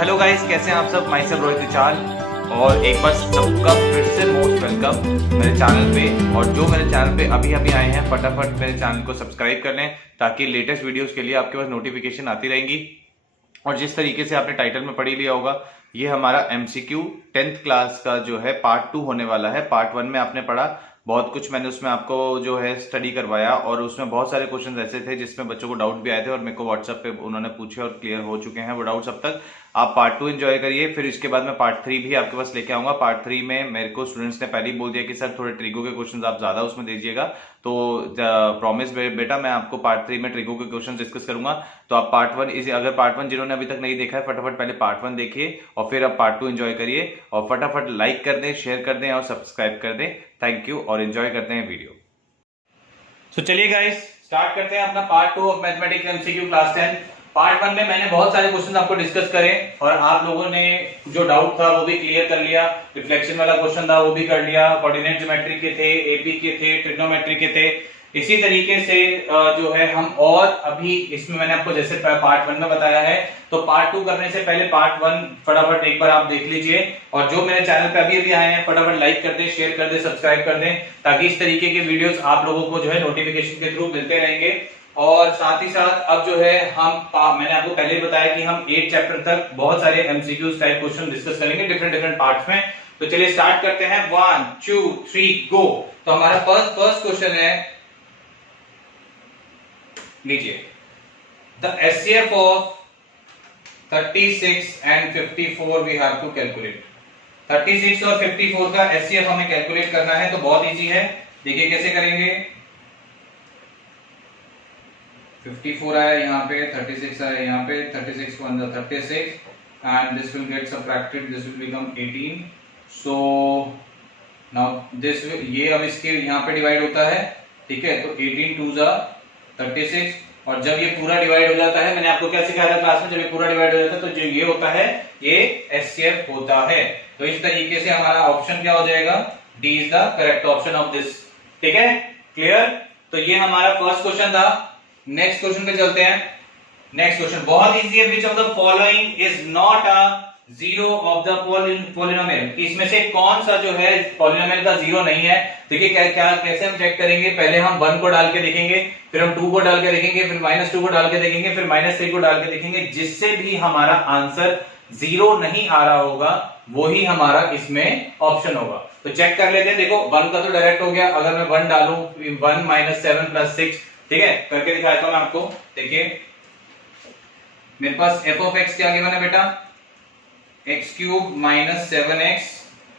Hello guys, कैसे हैं आप सब। माई सेल्फ रोहित विचार और एक बार सबका फिर से मोस्ट वेलकम मेरे चैनल पे। और जो मेरे चैनल पे अभी आए हैं, फटाफट मेरे चैनल को सब्सक्राइब कर लें ताकि लेटेस्ट वीडियोस के लिए आपके पास नोटिफिकेशन आती रहेंगी। और जिस तरीके से आपने टाइटल में पढ़ ही लिया होगा, ये हमारा एमसीक्यू 10th क्लास का जो है पार्ट 2 होने वाला है। पार्ट 1 में आपने पढ़ा बहुत कुछ, मैंने उसमें आपको जो है स्टडी करवाया और उसमें बहुत सारे क्वेश्चन ऐसे थे जिसमें बच्चों को डाउट भी आए थे और मेरे को व्हाट्सएप पे उन्होंने पूछे और क्लियर हो चुके हैं वो डाउट्स। अब तक आप पार्ट 2 एंजॉय करिए, फिर इसके बाद मैं पार्ट 3 भी आपके पास लेके आऊंगा। पार्ट 3 में मेरे को स्टूडेंट्स ने पहले ही बोल दिया कि सर थोड़े ट्रिगो के क्वेश्चंस आप ज्यादा उसमें दीजिएगा, तो प्रॉमिस बेटा मैं आपको पार्ट 3 में ट्रिगो के क्वेश्चन डिस्कस करूंगा। तो आप पार्ट 1 इसे, अगर पार्ट 1 जिन्होंने अभी तक नहीं देखा है, फटाफट पहले पार्ट 1 देखिए और फिर आप पार्ट 2 एंजॉय करिए और फटाफट लाइक कर दें, शेयर कर दें और सब्सक्राइब कर दें। थैंक यू और एंजॉय करते हैं वीडियो। तो चलिए गाइस, स्टार्ट करते हैं अपना part 2 of mathematics MCQ class 10। Part 1 में मैंने बहुत सारे क्वेश्चन आपको डिस्कस करे और आप लोगों ने जो डाउट था वो भी क्लियर कर लिया। रिफ्लेक्शन वाला क्वेश्चन था वो भी कर लिया, कोऑर्डिनेट ज्योमेट्री के थे, एपी के थे, ट्रिग्नोमेट्री के थे। इसी तरीके से जो है हम और अभी इसमें मैंने आपको जैसे पार्ट 1 में बताया है, तो पार्ट 2 करने से पहले पार्ट 1 फटाफट एक बार आप देख लीजिए। और जो मेरे चैनल पे अभी आए हैं, फटाफट लाइक कर दें, शेयर कर दें, सब्सक्राइब कर दें ताकि इस तरीके के वीडियोस आप लोगों को जो है नोटिफिकेशन के थ्रू मिलते रहेंगे। और साथ ही साथ अब जो है मैंने आपको पहले ही बताया कि हम 8 चैप्टर तक बहुत सारे एमसीक्यूज टाइप क्वेश्चन डिस्कस करेंगे डिफरेंट पार्ट्स में। तो चलिए स्टार्ट करते हैं। 1 2 3 गो। तो हमारा फर्स्ट क्वेश्चन है, लीजिए, the HCF of 36 and 54 we have to calculate. 36 और 54 का एचसीएफ हमें कैलकुलेट करना है, तो बहुत इजी है। देखिए कैसे करेंगे। 54 आया यहाँ पे, 36 आया यहाँ पे, 36 को अंदर 36 and this will get subtracted, this will become 18. So now this will, ये अब इसके यहाँ पे डिवाइड होता है, ठीक है। तो 18 2 जा 36 और जब ये पूरा डिवाइड हो जाता है, मैंने आपको क्या सिखाया था क्लास में, जब ये पूरा डिवाइड हो जाता है तो जो ये होता है ये एचसीएफ होता है। तो इस तरीके से हमारा ऑप्शन क्या हो जाएगा, D is the correct option of this. ठीक है, क्लियर। तो ये हमारा फर्स्ट क्वेश्चन था। नेक्स्ट क्वेश्चन पे चलते हैं। नेक्स्ट क्वेश्चन बहुत इजी है। विच of the following is not a zero of the polynomial. इसमें से कौन सा जो है पॉलिनोमियल का जीरो नहीं है। देखिए क्या कैसे हम चेक करेंगे। पहले हम 1 को डाल के देखेंगे, फिर हम 2 को डाल के देखेंगे, फिर -2 को डाल के देखेंगे, फिर -3 को डाल के देखेंगे। जिससे भी हमारा आंसर जीरो नहीं आ रहा होगा वही हमारा इसमें ऑप्शन होगा। तो चेक कर लेते हैं। देखो 1 का तो डायरेक्ट हो गया। अगर मैं 1 डालूं, 1 - 7 + 6, ठीक है, करके दिखाता हूं मैं आपको। देखिए मेरे पास f ऑफ x क्या गिवन है बेटा, x³ - 7x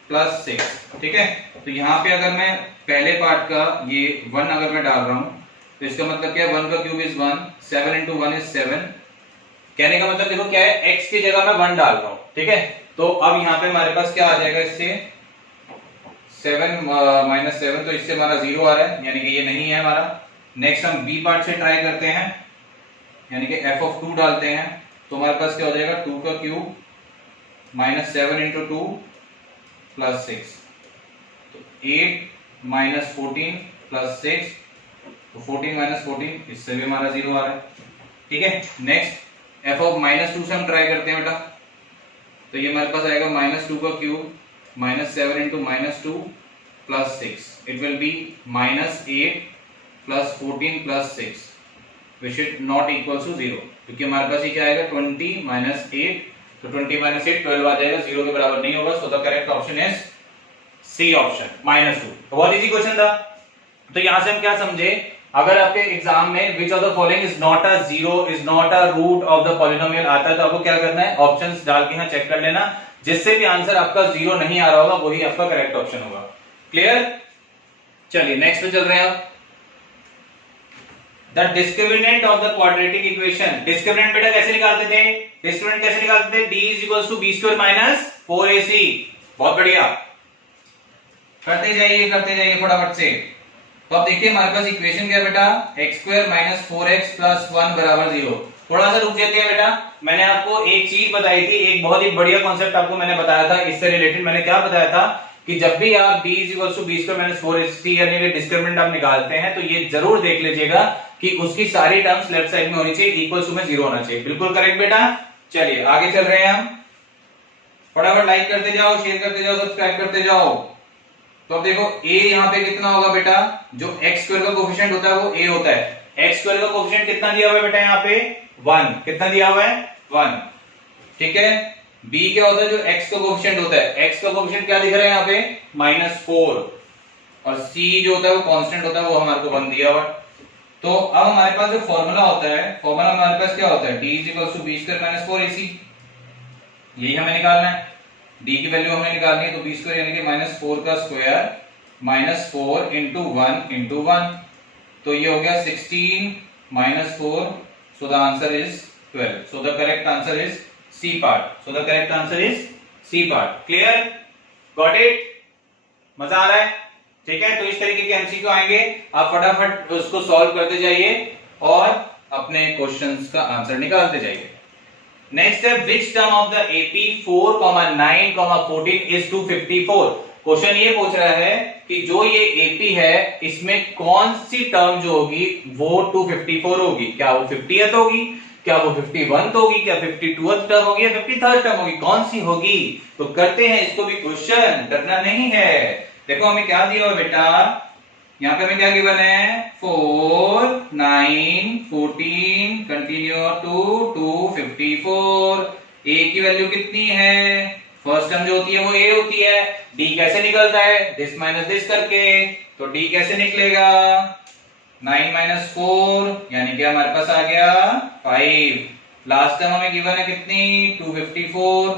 + 6, ठीक है। तो यहाँ पे अगर मैं पहले पार्ट का ये 1 अगर मैं डाल रहा हूं तो इसका मतलब क्या है, 1 का क्यूब इज 1, 7 × 1 इज 7। कहने का मतलब देखो क्या है, x की जगह मैं 1 डाल रहा हूं, ठीक है। तो अब यहाँ पे हमारे पास क्या आ जाएगा, इससे 7 - 7, तो इससे हमारा 0 आ रहा है, यानी कि ये नहीं है हमारा। नेक्स्ट हम बी पार्ट से ट्राई करते हैं, यानी कि f ऑफ 2 डालते हैं। तो हमारे पास क्या हो जाएगा, 2 का क्यूब -7 × 2 + 6, तो 8 - 14 + 6, तो 14 - 14, इससे भी हमारा 0 आ रहा है, ठीक है। नेक्स्ट f ऑफ -2 से हम ट्राई करते हैं बेटा। तो ये हमारे पास आएगा -2 का cube -7 × -2 + 6, it will be -8 + 14 + 6 which is not equals to 0, क्योंकि हमारे पास ये क्या आएगा, 20 - 8, तो 20 - 8 12 आ जाएगा, 0 के बराबर नहीं होगा। So the correct option is C option, -2। तो बहुत इजी क्वेश्चन था। तो यहां से हम क्या समझे, अगर आपके एग्जाम में which of the following is not a zero, is not a root of the polynomial आता है, तो आपको क्या करना है, ऑप्शंस डाल के यहां चेक कर लेना। जिससे भी आंसर आपका 0 नहीं आ रहा होगा वही आपका करेक्ट ऑप्शन होगा। क्लियर। चलिए नेक्स्ट पे चल रहे हैं आप। The discriminant of the quadratic equation, discriminant बेटा कैसे निकालते थे, discriminant कैसे निकालते थे, d = b² - 4ac। बहुत बढ़िया, करते जाइए फटाफट से। तो अब देखिए हमारे पास इक्वेशन क्या है बेटा, x² - 4x + 1 = 0। थोड़ा सा रुक जाते हैं बेटा, मैंने आपको एक चीज बताई थी, एक बहुत ही बढ़िया कॉन्सेप्ट आपको मैंने बताया था। इससे रिलेटेड मैंने क्या बताया था कि जब भी आप d = b² - 4ac यानी कि डिस्क्रिमिनेंट आप निकालते हैं, तो ये जरूर देख लीजिएगा कि उसकी सारी टर्म्स लेफ्ट साइड में होनी चाहिए, इक्वल टू में 0 होना चाहिए। बिल्कुल करेक्ट बेटा। चलिए आगे चल रहे हैं हम। फटाफट लाइक करते जाओ, शेयर करते जाओ, सब्सक्राइब करते जाओ। तो अब देखो a यहाँ पे कितना होगा बेटा, जो x स्क्वायर का कोफिशिएंट होता है वो a होता है। x स्क्वायर का कोफिशिएंट कितना दिया हुआ है बेटा यहाँ पे 1, कितना दिया हुआ है 1, ठीक है। b क्या होता है, जो x का कोफिशिएंट होता है, x का कोफिशिएंट क्या दिख रहा है यहाँ पे -4, और c जो होता है वो कांस्टेंट होता है, वो हमारे को 1 दिया हुआ है। तो अब हमारे पास जो फॉर्मूला होता है, फॉर्मूला हमारे पास क्या होता है, d = b² - 4ac, यही हमें निकालना है। d की वैल्यू हमें निकालनी है, तो b² यानी कि -4 का स्क्वायर -4 × 1 × 1, तो ये हो गया 16 -4, so the answer is 12, so the correct answer is C part, so the correct answer is C part, clear, got it, मजा आ रहा है, ठीक है। तो इस तरीके के एमसीक्यू आएंगे, आप फटाफट उसको सॉल्व करते जाइए और अपने क्वेश्चंस का आंसर निकालते जाइए। नेक्स्ट है, which term of the AP 4, 9, 14 is 254। Question ये पूछ रहा है कि जो ये AP है इसमें कौन सी टर्म जो होगी वो 254 होगी, क्या वो 50th होगी, क्या वो 51th होगी, क्या 52th टर्म होगी, या 53rd टर्म होगी, कौन सी होगी। तो करते हैं इसको भी क्वेश्चन, डरना नहीं है। देखो हमें क्या दिया हुआ बेटा, यहाँ पे हमें क्या गिवन है 4, 9, 14 कंटिन्यू टू 254। a की वैल्यू कितनी है, फर्स्ट टर्म जो होती है वो a होती है। d कैसे निकलता है, दिस माइनस दिस करके, तो d कैसे निकलेगा 9 - 4 यानी कि हमारे पास आ गया 5। लास्ट टर्म हमें गिवन है कितनी 254,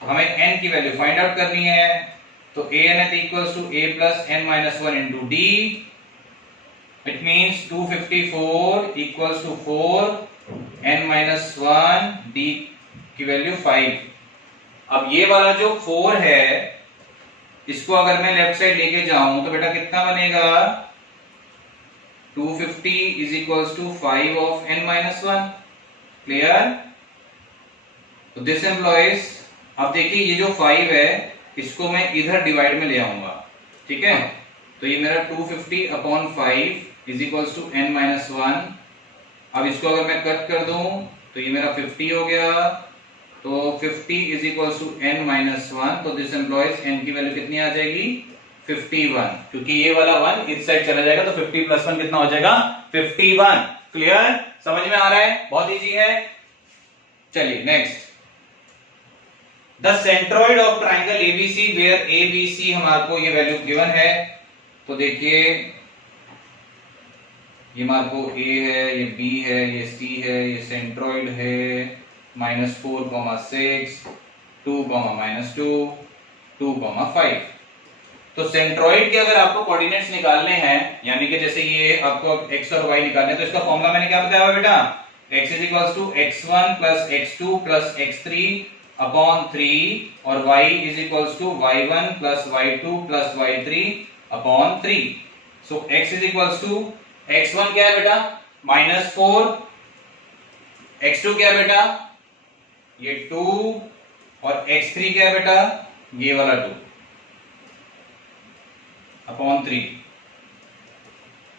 हमें n की वैल्यू फाइंड आउट करनी है, तो a equals to a plus n minus 1 into d. It means 254 equals to 4 n minus 1 d की वैल्यू 5। अब ये वाला जो 4 है इसको अगर मैं लेफ्ट साइड लेके जाऊं तो बेटा कितना बनेगा 250 is equals to 5 of n minus 1, clear. तो दिस एम्प्लॉइज, अब देखिए ये जो 5 है इसको मैं इधर डिवाइड में ले आऊंगा, ठीक है। तो ये मेरा 250/5 is equals to n minus 1। अब इसको अगर मैं कट कर दूं तो ये मेरा 50 हो गया, तो 50 is equals to n minus 1, तो दिस एम्प्लॉइज n की वैल्यू कितनी आ जाएगी 51, क्योंकि ये वाला 1 इस साइड चला जाएगा, तो 50 + 1 कितना हो जाएगा 51, क्लियर, समझ में आ रहा है, बहुत इजी है। चलिए next, the centroid of triangle ABC where ABC हमारे को ये वैल्यू गिवन है। तो देखिए ये हमारे को A है, ये B है, ये C है, ये सेंट्रोइड है -4, 6, 2, -2, 2, 5। तो सेंट्रोइड के अगर आपको कोऑर्डिनेट्स निकालने हैं, यानी कि जैसे ये आपको x और y निकालने हैं, तो इसका फॉर्मूला मैंने क्या बताया बेटा, x = x1 + x2 + x3 upon 3, और y = y1 + y2 + y3 upon 3। सो x = x1 क्या है बेटा -4, x2 क्या है बेटा ये 2, और x3 क्या है बेटा ये वाला 2 अपॉन 3।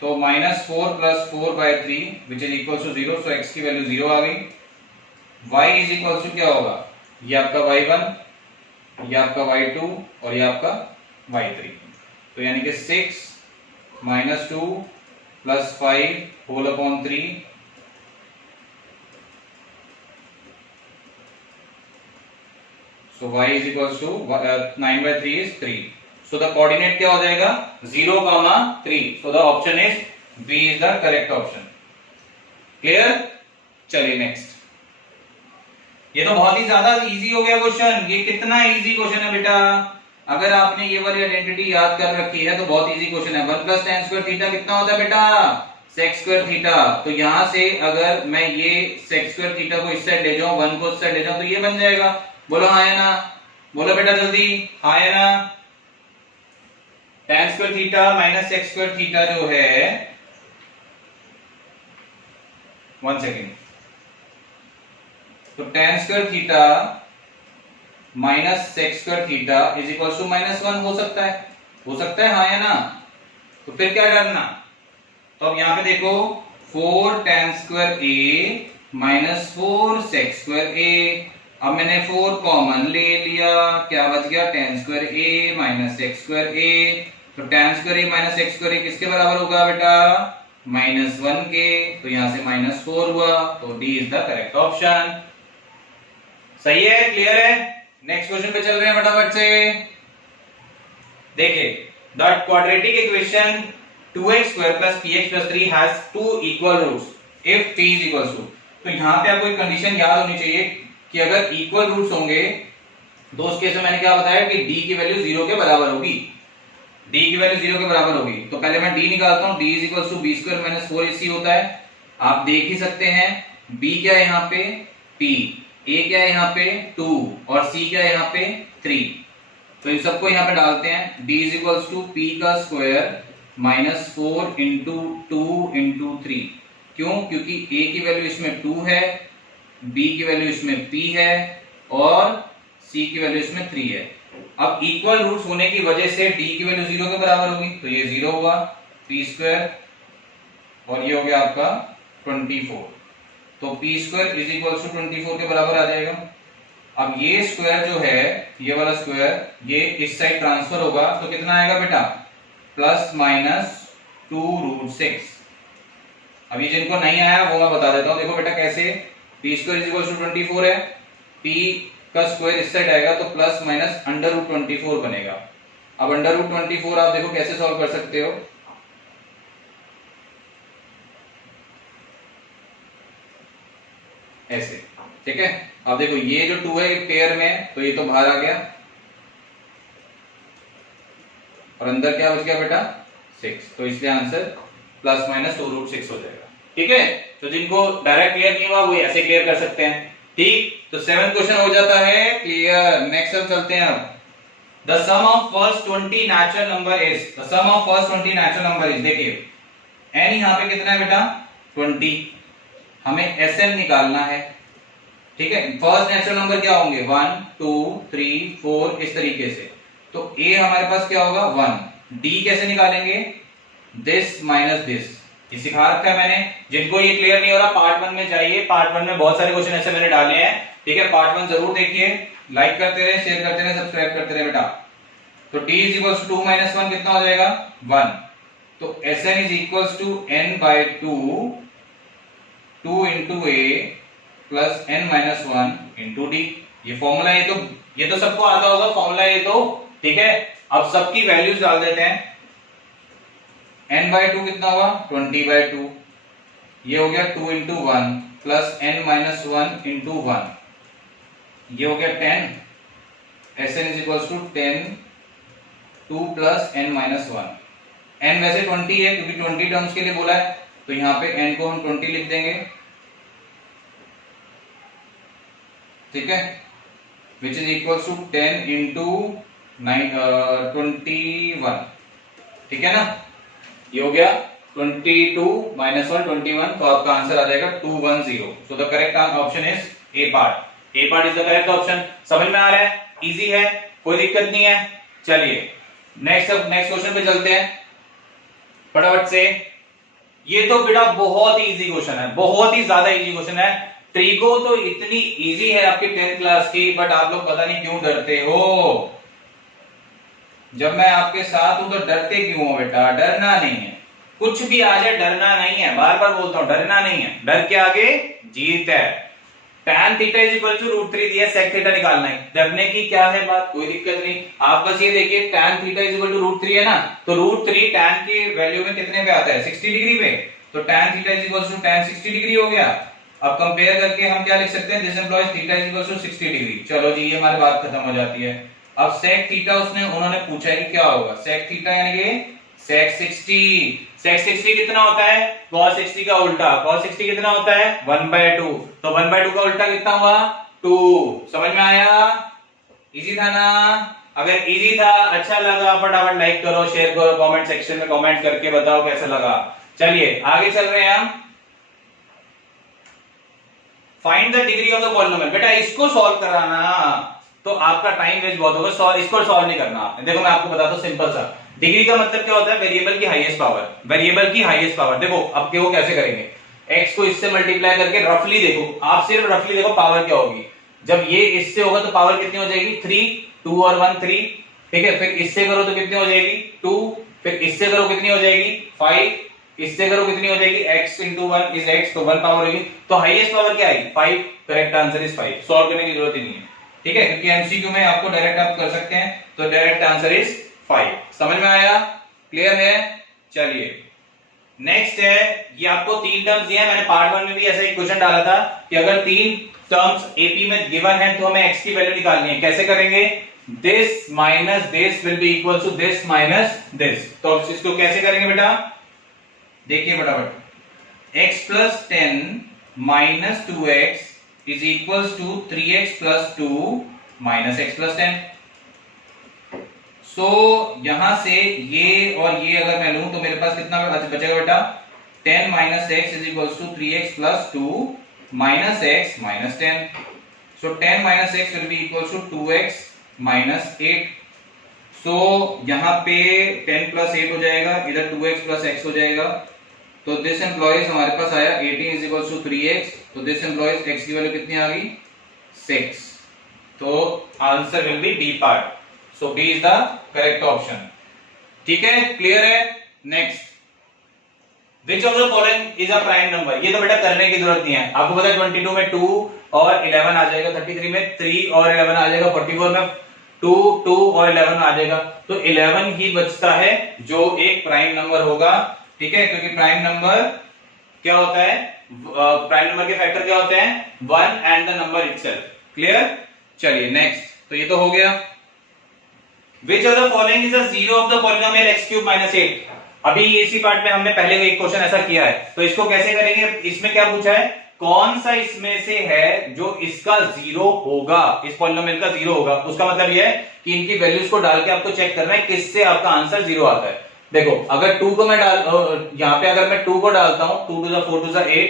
तो -4 + 4/3 which is equal to 0, so x की वैल्यू 0 आ गई। y = क्या होगा, ये आपका y1, ये आपका y2 और ये आपका y3, तो यानी कि 6 - 2 + 5 whole upon 3, so y = 9/3 is 3, so the coordinate क्या हो जाएगा 0, 3, so the option is B is the correct option, clear। चलिए नेक्स्ट, ये तो बहुत ही ज्यादा इजी हो गया क्वेश्चन। ये कितना इजी क्वेश्चन है बेटा, अगर आपने ये वाली आइडेंटिटी याद कर रखी है तो बहुत इजी क्वेश्चन है। 1 + tan² थीटा कितना होता है बेटा sec² थीटा। तो यहां से अगर मैं ये sec² थीटा को इस साइड ले जाऊं, 1 को इस साइड ले जाऊं, तो ये बन जाएगा। बोलो हाँ या ना, बोलो बेटा जल्दी हाँ या ना। tan² थीटा - sec² थीटा जो है, 1 सेकेंड, तो tan² theta - sec² theta is equal to -1 हो सकता है हाँ या ना। तो फिर क्या करना, तो अब यहां पे देखो 4 tan² A - 4 sec² A अब मैंने 4 कॉमन ले लिया, क्या बच गया tan square a minus x square a। तो tan square a minus x square a किसके बराबर होगा बेटा, -1 के। तो यहां से -4 हुआ, तो D is the correct option. सही है, क्लियर है। नेक्स्ट क्वेश्चन पे चल रहे हैं फटाफट से। देखिए, the quadratic equation 2x square plus px plus 3 has two equal roots if p is equal to. तो यहां पे आपको एक कंडीशन याद होनी चाहिए कि अगर इक्वल रूट्स होंगे तो उस केस में मैंने क्या बताया कि d की वैल्यू 0 के बराबर होगी। d की वैल्यू 0 के बराबर होगी, तो पहले मैं d निकालता हूं। d is equal to b square minus 4ac होता है। आप देख ही सकते हैं b क्या है यहाँ पे p, a क्या है यहाँ पे 2 और c क्या है यहाँ पे 3। तो इन सबको यहाँ पे डालते हैं। d is equal to p का स्क्वायर माइनस 4 इंटू 2 इंटू 3। क्यों? क्योंकि a की वैल्यू इसमें 2 है, b की वैल्यू इसमें p है और c की वैल्यू इसमें 3 है। अब इक्वल रूट्स होने की वजह से d की वैल्यू 0 के बराबर होगी, तो ये 0 हुआ p स्क्वायर और ये हो गया आपका 24। तो p square is equal to 24 के बराबर आ जाएगा। अब ये स्क्वायर जो है, ये वाला स्क्वायर, ये इस साइड ट्रांसफर होगा तो कितना आएगा बेटा, प्लस माइनस 2√6। अभी जिनको नहीं आया वो मैं बता देता हूं। देखो बेटा कैसे, p square is equal to 24 है, p का स्क्वायर इस साइड आएगा तो प्लस माइनस √24 बनेगा। अब √24 आप देखो कैसे सॉल्व कर सकते हो। ऐसे, ठीक है। अब देखो ये जो 2 है पेयर में, तो ये तो बाहर आ गया और अंदर क्या बच गया बेटा 6। तो इसलिए आंसर प्लस माइनस 2√6 हो जाएगा। ठीक है, तो जिनको डायरेक्ट क्लियर नहीं हुआ वो ऐसे क्लियर कर सकते हैं। ठीक, तो 7th क्वेश्चन हो जाता है क्लियर। नेक्स्ट अब चलते हैं। अब the sum of first 20 natural number is, the sum of first 20 natural number is, देखिए n यहाँ पे कितना है बेटा 20, हमें Sn निकालना है। ठीक है, फर्स्ट नेचुरल नंबर क्या होंगे 1 2 3 4 इस तरीके से। तो a हमारे पास क्या होगा 1। d कैसे निकालेंगे, दिस माइनस दिस, ये सिखा रखा है मैंने। जिनको ये क्लियर नहीं हो रहा पार्ट 1 में जाइए, पार्ट 1 में बहुत सारे क्वेश्चन ऐसे मैंने डाले हैं। ठीक है, पार्ट 1 जरूर देखिए, लाइक करते रहे, शेयर करते रहे, सब्सक्राइब करते रहे बेटा। तो t is equal to 2 minus 1 कितना हो जाएगा 1। तो Sn is equal to n by 2 into a plus n minus 1 into d. ये फॉर्मूला, ये तो सबको आता होगा फॉर्मूला ये तो। ठीक है, अब सबकी वैल्यूज डाल देते हैं। n बाई 2 कितना हुआ 20 बाई 2, ये हो गया 2 into 1 plus n minus 1 into 1, ये हो गया 10। Sn is equal to 10 2 plus n minus 1। n वैसे 20 है क्योंकि 20 टर्म्स के लिए बोला है, तो यहाँ पे n को हम 20 लिख देंगे। ठीक है, which is equal to 10 into 21। ठीक है ना, ये हो गया 22 माइनस 1 21, तो आपका आंसर आ जाएगा 210। सो the correct option is a part. A part is the correct option. समझ में आ रहा है, इजी है, कोई दिक्कत नहीं है। चलिए नेक्स्ट क्वेश्चन पे चलते हैं फटाफट से। ये तो बेटा बहुत ही इजी क्वेश्चन है, बहुत ही ज्यादा इजी क्वेश्चन है। ट्रिगो तो इतनी इजी है आपकी 10th क्लास की, बट आप लोग पता नहीं क्यों डरते हो। जब मैं आपके साथ हूं तो डरते क्यों हो बेटा? डरना नहीं है, कुछ भी आ जाए डरना नहीं है। बार बार बोलता हूं डरना नहीं है, डर के आगे जीत है। tan theta is equal to √3 दिया, sec थीटा निकालना है। डरने की क्या है बात, कोई दिक्कत नहीं। आप बस ये देखिए tan theta is equal to √3 है ना, तो √3 tan की वैल्यू में कितने पे आता है 60 डिग्री पे, तो tan theta is equal to tan 60 degree हो गया। अब कंपेयर करके हम क्या लिख सकते हैं, this implies theta is equal to 60 degree. चलो जी, ये हमारी बात खत्म हो जाती है। अब sec थीटा उन्होंने पूछा है कि क्या होगा, sec थीटा यानी कि sec 60। sec 60 कितना होता है, cos 60 का उल्टा। cos 60 कितना होता है 1/2, तो 1/2 का उल्टा कितना हुआ 2। समझ में आया, इजी था ना? अगर इजी था, अच्छा लगा, फटाफट लाइक करो, शेयर करो, कमेंट सेक्शन में कमेंट करके बताओ कैसा लगा। चलिए आगे चल रहे हैं हम। Find the degree of the polynomial. बेटा इसको सॉल्व कराना तो आपका टाइम वेस्ट बहुत होगा, इसको सॉल्व नहीं करना आपने। देखो मैं आपको बताता हूं सिंपल सा। डिग्री का मतलब क्या होता है, वेरिएबल की हाईएस्ट पावर। वेरिएबल की हाईएस्ट पावर देखो, अब वो कैसे करेंगे, x को इससे मल्टीप्लाई करके रफली देखो, आप सिर्फ रफली देखो पावर क्या होगी। जब ये इससे होगा तो पावर कितनी हो जाएगी 3, 2 और 1 3, ठीक है। फिर इससे करो तो कितनी हो जाएगी 2, फिर इससे करो कितनी हो जाएगी 5, इससे करो कितनी हो जाएगी x into 1 is x, तो 1 पावर होगी, तो हाईएस्ट पावर क्या आएगी 5, करेक्ट आंसर इज 5। सॉल्व करने की जरूरत ही नहीं है, ठीक है, क्योंकि एमसीक्यू में आपको डायरेक्ट आप कर सकते हैं, तो डायरेक्ट आंसर इज 5। समझ में आया, क्लियर है। चलिए नेक्स्ट है, ये आपको 3 टर्म्स दिए हैं, मैंने पार्ट 1 में भी ऐसा एक क्वेश्चन डाला था कि अगर 3 टर्म्स एपी में गिवन है तो हमें x की वैल्यू निकालनी है। कैसे करेंगे, this minus this will be equal to this minus this. तो अब इसको कैसे करेंगे बेटा, देखिए फटाफट, x plus 10 minus 2x is equal to 3x plus 2 minus x plus 10। So यहां से ये और ये अगर मैं लूं तो मेरे पास कितना बचेगा बेटा, 10 minus x is equal to 3x plus 2 minus x minus 10। So 10 minus x will be equal to 2x minus 8। So यहां पे 10 प्लस 8 हो जाएगा, इधर 2x प्लस x हो जाएगा, तो दिस एम्प्लॉइज हमारे पास आया 18 इज इक्वल टू 3x, तो दिस एम्प्लॉइज x की वैल्यू कितनी आ गई 6। तो answer will be D part, so B is the correct option, ठीक है, क्लियर है। Next, which of the following is a prime number, ये तो बेटा करने की जरूरत नहीं है, आपको पता है 22 में 2 और 11 आ जाएगा, 33 में 3 और 11 आ जाएगा, 44 में 2 2 और 11 आ जाएगा, तो 11 ही बचता है जो एक प्राइम नंबर होगा, ठीक है, क्योंकि प्राइम नंबर क्या होता है, प्राइम नंबर के फैक्टर क्या होते हैं 1 and the number itself, clear. चलिए नेक्स्ट, तो ये तो हो गया। Which of the following is a zero of the polynomial x cube minus 8? अभी इसी पार्ट में हमने पहले एक क्वेश्चन ऐसा किया है, तो इसको कैसे करेंगे, इसमें क्या पूछा है, कौन सा इसमें से है जो इसका जीरो होगा, इस पॉलिनोमियल का जीरो होगा, उसका मतलब यह है कि इनकी वैल्यूज को डाल के आपको चेक करना है किससे आपका आंसर जीरो आता है। देखो अगर 2 को मैं यहाँ पे अगर मैं 2 को डालता हूं, 2 to the 4 to the 8,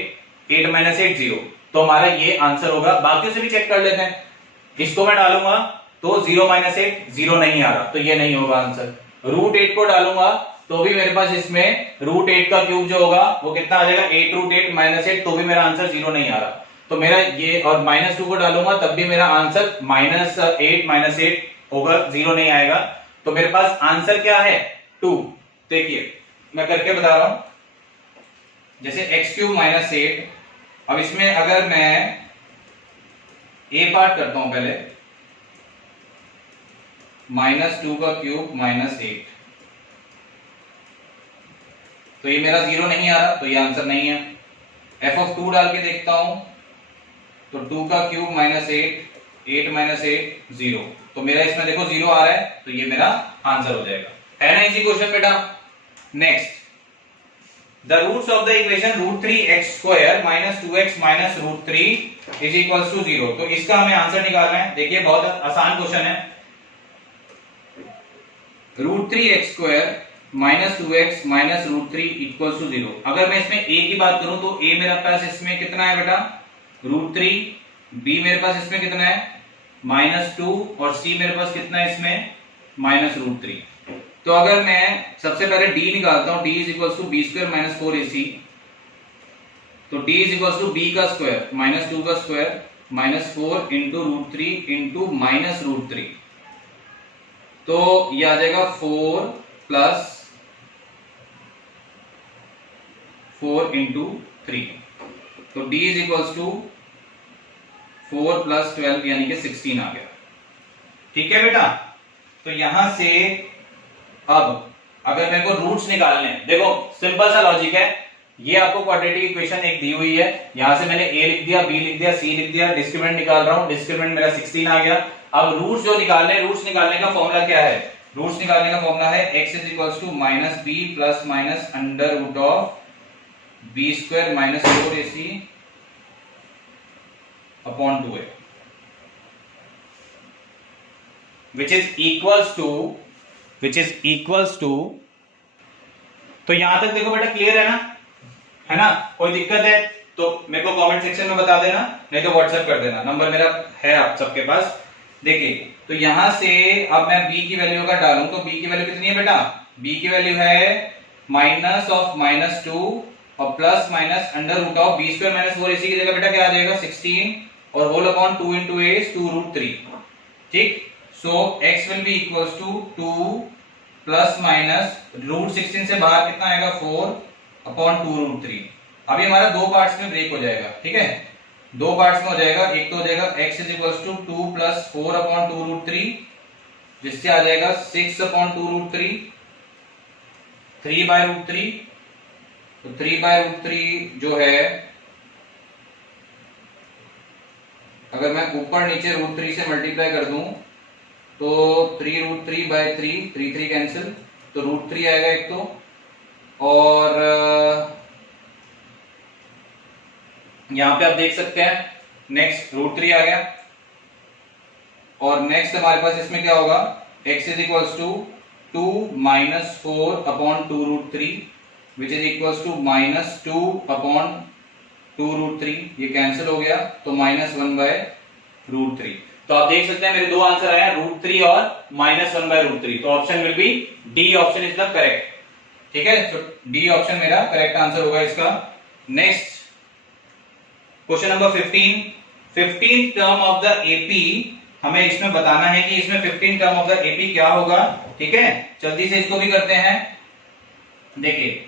8 minus 8 0, तो हमारा ये आंसर होगा। बाकी से भी चेक कर लेते हैं, इसको मैं डालूंगा तो 0 माइनस 8 0 नहीं आ रहा, तो ये नहीं होगा आंसर। रूट 8 को डालूंगा तो भी मेरे पास इसमें रूट 8 का क्यूब जो होगा वो कितना आ जाएगा 8 रूट 8 माइनस 8, तो भी मेरा आंसर 0 नहीं आ रहा, तो मेरा ये, और माइनस 2 को डालूंगा तब भी मेरा आंसर माइनस 8 माइनस 8 होगा, 0 नहीं आएगा, तो मेरे पास आंसर क्या है 2। देखिए मैं करके बता रहा हूं, जैसे x क्यूब माइनस 8, अब इसमें अगर मैं a पार्ट करता हूं पहले, -2 का क्यूब माइनस 8, तो ये मेरा 0 नहीं आ रहा, तो ये आंसर नहीं है। f ऑफ 2 डाल के देखता हूं, तो 2 का क्यूब माइनस 8, 8 माइनस 8 0, तो मेरा इसमें देखो 0 आ रहा है, तो ये मेरा आंसर हो जाएगा, है ना इजी क्वेश्चन बेटा। Next, the roots of the equation √3x² minus 2x minus √3 is equals to 0, तो इसका हमें आंसर निकालना है। देखिए बहुत आसान क्वेश्चन है, √3x² minus 2x minus √3 equals to 0। अगर मैं इसमें a की बात करूं तो a मेरा पास इसमें कितना है बेटा √3, b मेरे पास इसमें कितना है -2, और c मेरे पास कितना है इसमें -√3। तो अगर मैं सबसे पहले d निकालता हूं, d is equals to b² minus 4ac, तो d is equals to b का स्क्वायर माइनस 2 का square minus 4 into √3 into minus √3, तो ये आ जाएगा 4 प्लस 4 इंटू 3, तो d is equals to 4 plus 12 यानी कि 16 आ गया, ठीक है बेटा। तो यहां से अब अगर मेरे को रूट्स निकालने हैं, देखो सिंपल सा लॉजिक है, ये आपको क्वाड्रेटिक इक्वेशन एक दी हुई है, यहां से मैंने a लिख दिया, b लिख दिया, c लिख दिया, डिस्क्रिमिनेंट निकाल रहा हूं, डिस्क्रिमिनेंट मेरा 16 आ गया। अब रूट्स जो निकालने, रूट्स निकालने का फॉर्मूला क्या है, रूट्स निकालने का फॉर्मूला है x is equals to minus b plus minus under root of b² minus 4ac upon 2a, which is equals to, तो यहां तक देखो बेटा क्लियर है ना, कोई दिक्कत है तो मेरे को कमेंट सेक्शन में बता देना, नहीं तो व्हाट्सएप कर देना, नंबर मेरा है आप सबके पास। देखिए तो यहां से अब मैं b की वैल्यू अगर डालूं तो b की वैल्यू कितनी है बेटा, b की वैल्यू है माइनस ऑफ -2 और plus minus under root of b² minus 4ac की जगह बेटा क्या आ जाएगा 16 और whole upon 2 into a is 2 root 3. ठीक, so x will be equals to 2 plus minus root 16 से बाहर कितना आएगा 4 अपॉन 2 रूट 3. अभी हमारा दो पार्ट्स में ब्रेक हो जाएगा. ठीक है, दो पार्ट्स में हो जाएगा. एक तो हो जाएगा x is equal to 2 plus 4 upon 2 root 3, जिससे आ जाएगा 6 अपॉन 2 रूट 3, 3 बाय रूट 3. तो 3 बाय रूट 3 जो है, अगर मैं ऊपर नीचे रूट 3 से मल्टीप्लाई कर दूं तो 3 रूट 3 बाय 3, 3 कैंसिल, तो रूट 3 आएगा एक तो. और यहां पे आप देख सकते हैं नेक्स्ट रूट 3 आ गया. और नेक्स्ट हमारे पास इसमें क्या होगा, x is equals to 2 minus 4 upon 2 root 3 which is equals to minus 2 upon 2 root 3. ये कैंसिल हो गया, तो माइनस 1 बाय रूट 3. तो आप देख सकते हैं मेरे दो आंसर आए हैं, रूट 3 और माइनस 1 बाय रूट 3. तो option will be D option is the correct. ठीक है, तो डी ऑप्शन मेरा करेक्ट आंसर होगा इसका. Next question number 15. 15th term of the AP, हमें इसमें बताना है कि इसमें 15th term of the AP क्या होगा. ठीक है, जल्दी से इसको भी करते हैं. देखिए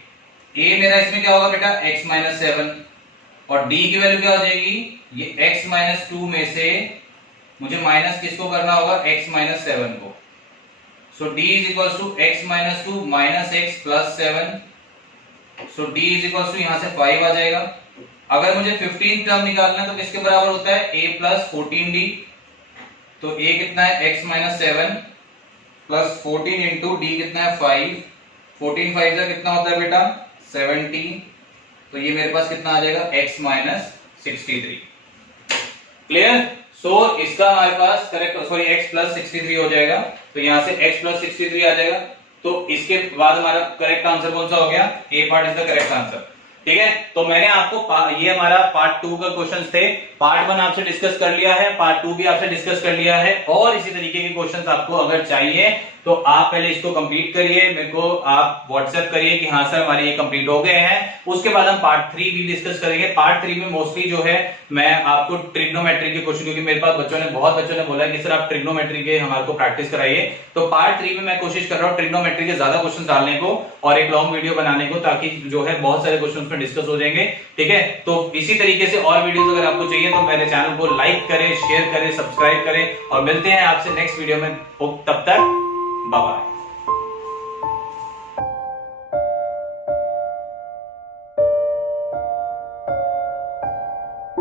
ए मेरा इसमें क्या होगा बेटा, x माइनस 7, और डी की वैल्यू क्या हो जाएगी, ये x माइनस 2 में से मुझे माइनस किसको करना होगा, x माइनस 7 को. So d is equal to x minus 2 minus x plus 7. So d is equal to यहां से 5 आ जाएगा. अगर मुझे 15 टर्म निकालना है तो किसके बराबर होता है, a प्लस 14d. तो a कितना है, x minus 7 plus 14 into D कितना है 5. 14 5 का कितना होता है बेटा 70. तो ये मेरे पास कितना आ जाएगा, x माइनस 63. क्लियर. सो इसका हमारे पास करेक्ट, सॉरी x प्लस 63 हो जाएगा. तो यहां से x प्लस 63 आ जाएगा. तो इसके बाद हमारा करेक्ट आंसर कौन सा हो गया, A part is the correct answer. ठीक है, तो मैंने आपको ये हमारा पार्ट 2 का क्वेश्चंस थे. पार्ट 1 आपसे डिस्कस कर लिया है, पार्ट 2 भी आपसे डिस्कस कर लिया है, और इसी तरीके के क्वेश्चंस आपको अगर चाहिए तो आप पहले इसको कंप्लीट करिए, मेरे को आप व्हाट्सएप करिए कि हाँ सर हमारे ये कंप्लीट हो गए हैं. उसके बाद हम पार्ट 3 भी डिस्कस करेंगे. पार्ट 3 में मोस्टली जो है मैं आपको ट्रिग्नोमेट्री के क्वेश्चन, क्योंकि मेरे पास बहुत बच्चों ने बोला कि सर आप ट्रिग्नोमेट्री के हमारे को प्रैक्टिस कराइए. तो पार्ट 3 में मैं कोशिश कर रहा हूँ ट्रिग्नोमेट्री के ज्यादा क्वेश्चन डालने को और एक लॉन्ग वीडियो बनाने को, ताकि जो है बहुत सारे क्वेश्चन में डिस्कस हो जाएंगे. ठीक है, तो इसी तरीके से और वीडियोस अगर आपको चाहिए तो मेरे चैनल को लाइक करें, शेयर करें, सब्सक्राइब करें, और मिलते हैं आपसे नेक्स्ट वीडियो में. तब तक बाय बाय.